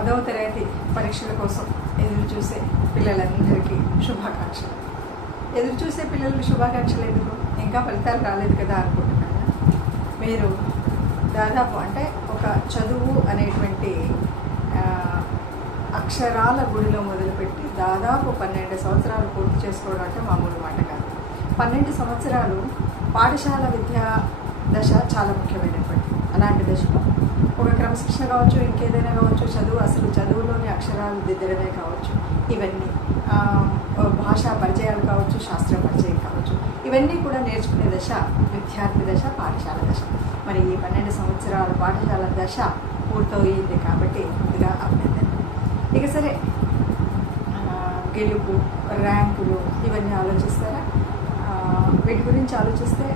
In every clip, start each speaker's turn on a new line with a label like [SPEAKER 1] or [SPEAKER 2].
[SPEAKER 1] పదవ తరగతి పరీక్షల కోసం ఎదురు చూసే పిల్లలందరికీ శుభాకాంక్షలు. ఎదురు చూసే పిల్లలకు శుభాకాంక్షలు ఎందుకు? ఇంకా ఫలితాలు రాలేదు కదా అనుకుంటున్నాను మీరు దాదాపు అంటే ఒక చదువు అనేటువంటి అక్షరాల గుడిలో మొదలుపెట్టి దాదాపు పన్నెండు సంవత్సరాలు పూర్తి చేసుకోవడం అంటే మామూలు మాట కాదు. పన్నెండు సంవత్సరాలు పాఠశాల విద్యా దశ చాలా ముఖ్యమైనటువంటి అలాంటి దశలో ఒక క్రమశిక్షణ కావచ్చు ఇంకేదైనా కావచ్చు చదువు అసలు చదువులోని అక్షరాలు దిద్దడమే కావచ్చు ఇవన్నీ భాషా పరిచయాలు కావచ్చు శాస్త్ర పరిచయం కావచ్చు ఇవన్నీ కూడా నేర్చుకునే దశ విద్యార్థి దశ పాఠశాల దశ. మరి ఈ పన్నెండు సంవత్సరాల పాఠశాల దశ పూర్తయింది కాబట్టి ముందుగా అభినందన ఇక సరే గెలుపు ర్యాంకులు ఇవన్నీ ఆలోచిస్తారా? వీటి గురించి ఆలోచిస్తే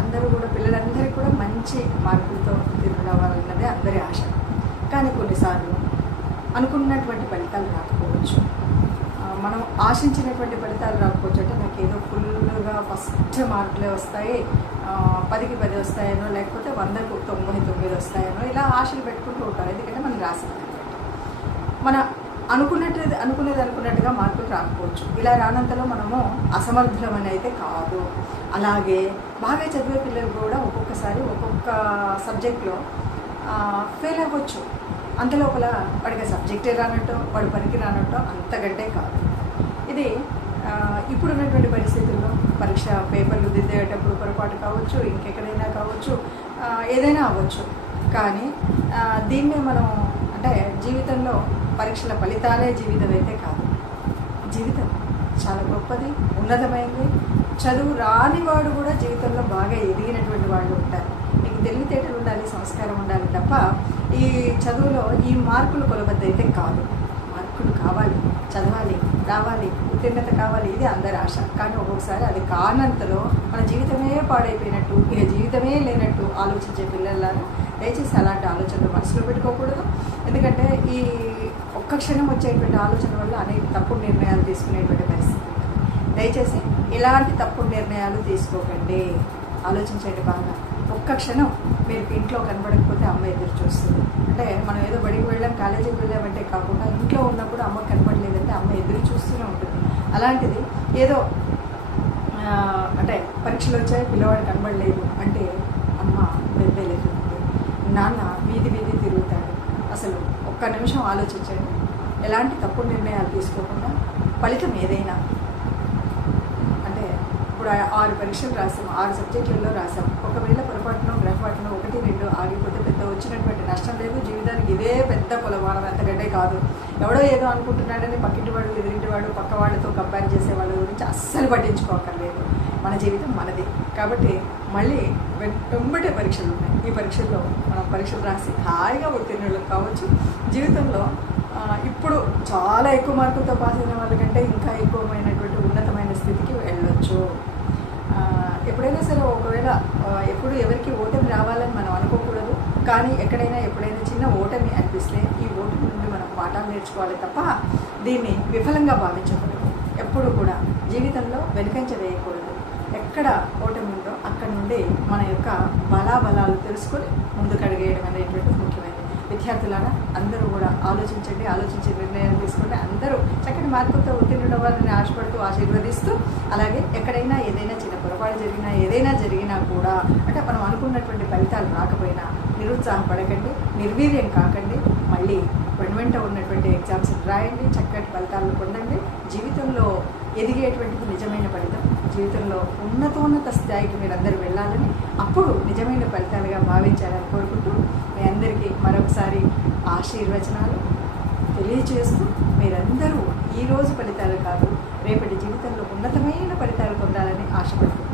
[SPEAKER 1] అందరూ కూడా పిల్లలందరికీ కూడా మంచి మార్కులతో తిరగవాలన్నదే అందరి ఆశ. కానీ కొన్నిసార్లు అనుకున్నటువంటి ఫలితాలు రాకపోవచ్చు. మనం ఆశించినటువంటి ఫలితాలు రాకపోవచ్చు. అంటే నాకు ఏదో ఫుల్గా ఫస్ట్ మార్కులే వస్తాయి పదికి పది వస్తాయనో లేకపోతే వందకు తొంభై తొమ్మిది వస్తాయనో ఇలా ఆశలు పెట్టుకుంటూ ఉంటారు. ఎందుకంటే మనం రాసింది మన అనుకున్నట్టు అనుకునేది అనుకున్నట్టుగా మార్కులు రాకపోవచ్చు. ఇలా రానంతలో మనము అసమర్థులమని అయితే కాదు. అలాగే బాగా చదివే పిల్లలు కూడా ఒక్కొక్కసారి ఒక్కొక్క సబ్జెక్ట్లో ఫెయిల్ అవ్వచ్చు. అంతలోపల వాడికి సబ్జెక్టే రానట్టు వాడి పనికి రానట్టు అంతకంటే కాదు. ఇది ఇప్పుడున్నటువంటి పరిస్థితుల్లో పరీక్ష పేపర్లు దిద్దేటప్పుడు పొరపాటు కావచ్చు ఇంకెక్కడైనా కావచ్చు ఏదైనా అవ్వచ్చు. కానీ దీన్నే మనం అంటే జీవితంలో పరీక్షల ఫలితాలే జీవితం అయితే కాదు. జీవితం చాలా గొప్పది ఉన్నతమైంది. చదువు రాని వాడు కూడా జీవితంలో బాగా ఎదిగినటువంటి వాళ్ళు ఉంటారు. నీకు తెలివితేటలు ఉండాలి సంస్కారం ఉండాలి తప్ప ఈ చదువులో ఈ మార్కులు కొలబద్ద అయితే కాదు. మార్కులు కావాలి చదవాలి రావాలి ఉత్తీర్ణత కావాలి ఇది అందరి ఆశ. కానీ ఒక్కొక్కసారి అది కానంతలో మన జీవితమే పాడైపోయినట్టు ఇక జీవితమే లేనట్టు ఆలోచించే పిల్లలాగా దయచేసి అలాంటి ఆలోచనలు మనసులో పెట్టుకోకూడదు. ఎందుకంటే ఈ ఒక్క క్షణం వచ్చేటువంటి ఆలోచన వల్ల అనేక తప్పుడు నిర్ణయాలు తీసుకునేటువంటి పరిస్థితి దయచేసి ఇలాంటి తప్పుడు నిర్ణయాలు తీసుకోకండి. ఆలోచించండి బాగా. ఒక్క క్షణం మీరు ఇంట్లో కనబడకపోతే అమ్మ ఎదురు చూస్తుంది. అంటే మనం ఏదో బడికి వెళ్ళాం కాలేజీకి వెళ్ళామంటే కాకుండా ఇంట్లో ఉన్నప్పుడు అమ్మ కనబడలేదంటే అమ్మ ఎదురు చూస్తూనే ఉంటుంది. అలాంటిది ఏదో అంటే పరీక్షలు వచ్చాయి పిల్లవాడు కనబడలేదు అంటే అమ్మ వెళ్ళలేదు నాన్న వీధి వీధి తిరుగుతాడు అసలు ఒక్క నిమిషం ఆలోచించండి. ఎలాంటి తప్పు నిర్ణయాలు తీసుకోకుండా ఫలితం ఏదైనా. అంటే ఇప్పుడు ఆరు పరీక్షలు రాసాం ఆరు సబ్జెక్టులలో రాసాం. ఒకవేళ పొరపాటున గ్రహపాటున ఒకటి రెండు ఆగిపోతే పెద్ద వచ్చినటువంటి నష్టం లేదు. జీవితానికి ఇదే పెద్ద కొలమానం ఎంతకంటే కాదు. ఎవడో ఏదో అనుకుంటున్నాడని పక్కింటి వాడు ఎదురింటి వాడు పక్క వాళ్ళతో కంపేర్ చేసే వాళ్ళ గురించి అస్సలు పట్టించుకోకర్లేదు. మన జీవితం మనది. కాబట్టి మళ్ళీ వెంబడే పరీక్షలు ఉన్నాయి. ఈ పరీక్షల్లో మనం పరీక్షలు రాసి హాయిగా ఉత్తీర్ణులు కావచ్చు. జీవితంలో ఇప్పుడు చాలా ఎక్కువ మార్కులతో పాస్ అయిన వాళ్ళకంటే ఇంకా ఎక్కువమైనటువంటి ఉన్నతమైన స్థితికి వెళ్ళొచ్చు. ఎప్పుడైనా సరే ఒకవేళ ఎప్పుడు ఎవరికి ఓటమి రావాలని కానీ ఎక్కడైనా ఎప్పుడైనా చిన్న ఓటమి అనిపిస్తే ఈ ఓటమి నుండి మనం పాఠాలు నేర్చుకోవాలి తప్ప దీన్ని విఫలంగా భావించకూడదు. ఎప్పుడు కూడా జీవితంలో వెనుకంచ వేయకూడదు. ఎక్కడ ఓటమి ఉందో అక్కడ నుండి మన యొక్క బలాబలాలు తెలుసుకొని ముందుకు అడిగేయడం అనేటువంటిది ముఖ్యమైనది. విద్యార్థులారా అందరూ కూడా ఆలోచించండి ఆలోచించి నిర్ణయాలు తీసుకుంటే అందరూ చక్కటి మార్కులతో ఉత్తీర్ణుల వారిని ఆశపడుతూ ఆశీర్వదిస్తూ అలాగే ఎక్కడైనా ఏదైనా చిన్న పొరపాటు జరిగినా ఏదైనా జరిగినా కూడా అంటే మనం అనుకున్నటువంటి ఫలితాలు రాకపోయినా నిరుత్సాహపడకండి నిర్వీర్యం కాకండి మళ్ళీ వెంట వెంట ఉన్నటువంటి ఎగ్జామ్స్ రాయండి చక్కటి ఫలితాలను పొందండి. జీవితంలో ఎదిగేటువంటిది నిజమైన ఫలితం. జీవితంలో ఉన్నతోన్నత స్థాయికి మీరందరూ వెళ్ళాలని అప్పుడు నిజమైన ఫలితాలుగా భావించాలని కోరుకుంటూ మీ అందరికీ మరొకసారి ఆశీర్వచనాలు తెలియచేస్తూ మీరందరూ ఈరోజు ఫలితాలు కాదు రేపటి జీవితంలో ఉన్నతమైన ఫలితాలు పొందాలని ఆశపడుతుంది